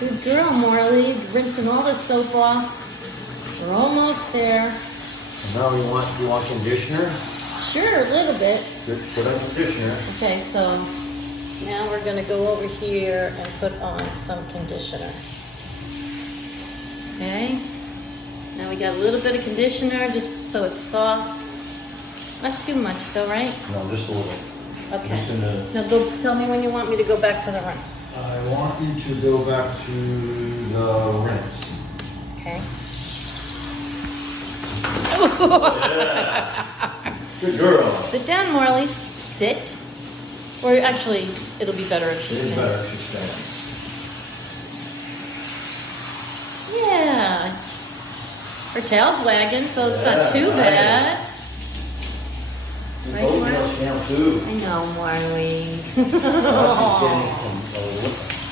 Good girl, Marley. Rinsing all the soap off. We're almost there. And now you want conditioner? Sure, a little bit. Put on conditioner. Okay, so now we're gonna go over here and put on some conditioner. Okay. Now we got a little bit of conditioner just so it's soft. Not too much though, right? No, just a little. Okay. Just in the, Now go tell me when you want me to go back to the rinse. I want you to go back to the rinse. Okay. Yeah. Good girl. Sit down, Marley. Sit. Or actually, it'll be better if It she is stands. better if she stands. Yeah. Her tail's wagging, so it's not Yeah, too nice. bad. You Right, told me Mark? how shampoo. I know, Marley.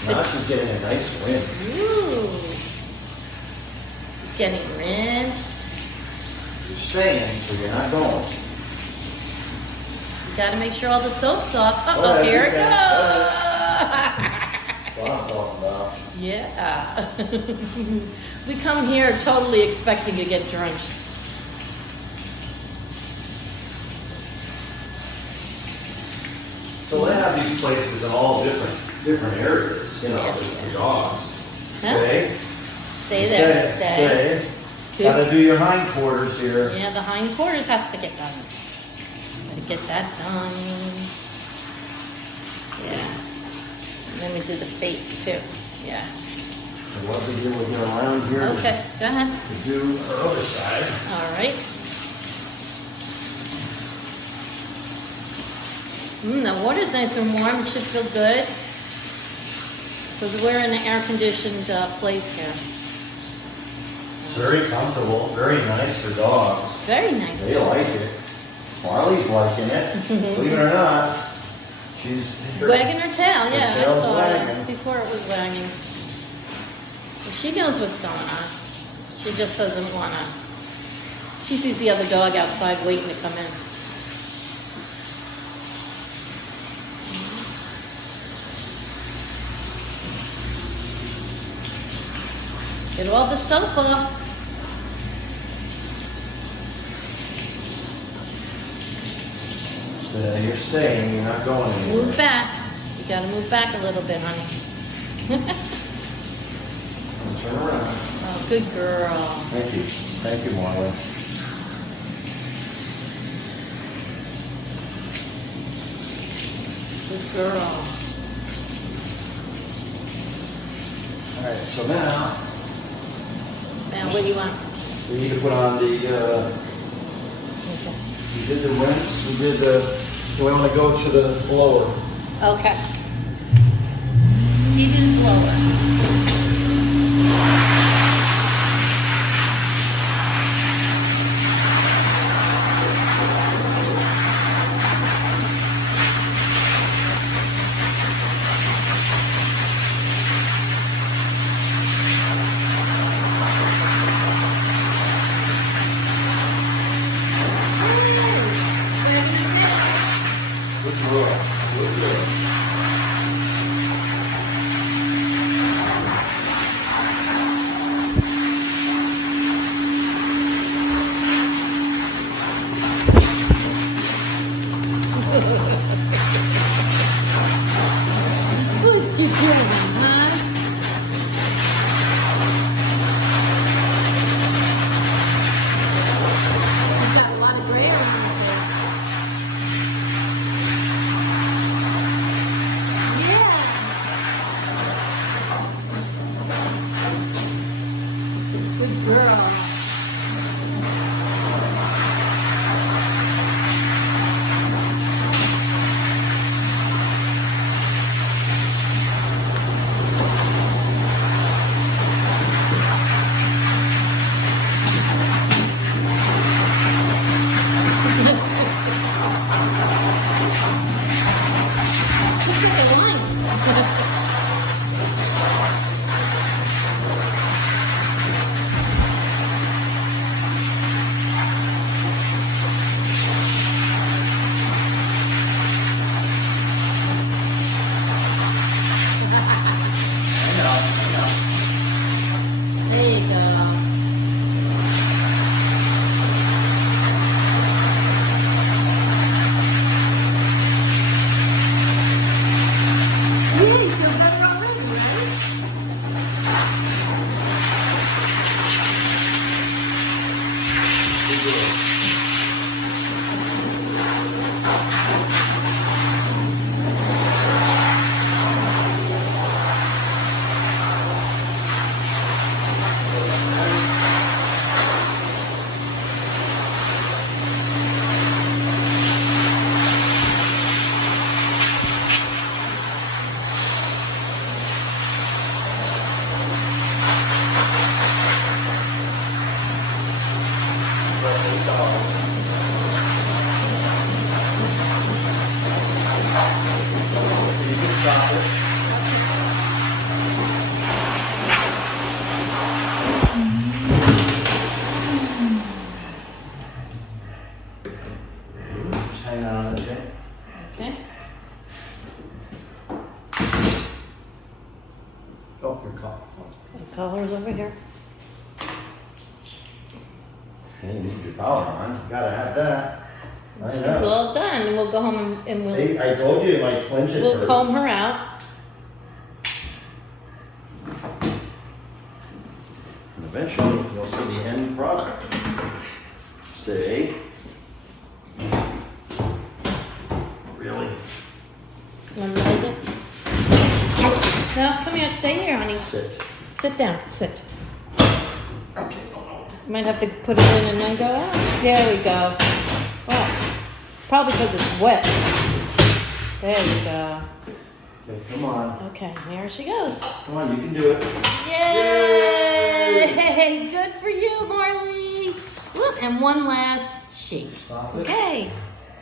Now she's getting a nice rinse. Ooh. Getting rinsed. You're staying, so you're not going. You gotta make sure all the soap's off. Uh-oh, All right, here it okay. goes. That's what I'm talking about. Yeah. We come here totally expecting to get drenched. So they have these places in all different areas, you know, Yeah. for dogs. Huh? Stay. Stay there. Stay. Stay. Gotta do your hindquarters here. Yeah, the hindquarters has to get done. Gotta get that done. Yeah. And then we do the face too. Yeah. So what we do, we go around here. Okay, go ahead. We do our other side. All right. The water's nice and warm. It should feel good. Because we're in an air-conditioned place here. Very comfortable, very nice for dogs. Very nice. They like it. Marley's liking it. Believe it or not, she's Wagging her tail, Her yeah. I tail's saw wagging. it before it was wagging. Well, she knows what's going on. She just doesn't want to. She sees the other dog outside waiting to come in. Get all the soap off. You're staying, you're not going anywhere. Move back. You got to move back a little bit, honey. Turn around. Oh, good girl. Thank you. Thank you, Marley. Good girl. All right, so now Now, what do you want? we need to put on the, Okay. we did the rinse, we did the, so we want to go to the blower. Okay. Heated blower. Good girl. Good girl. Oh, your call. Okay, collar's over here. Hey, you need your collar on, you gotta have that. I She's know. all done, and we'll go home and we'll, See, I told you, you might flinch at we'll first. comb her out. And eventually, you'll see the end product. Stay. Really? You want to hold it? No, come here, stay here, honey. Sit. Sit down, sit. Okay, no. You might have to put it in and then go out. There we go. Well, probably because it's wet. There you go. Okay, come on. Okay, there she goes. Come on, you can do it. Yay! Good for you, Marley. Look, and one last sheet. Stop it. Okay.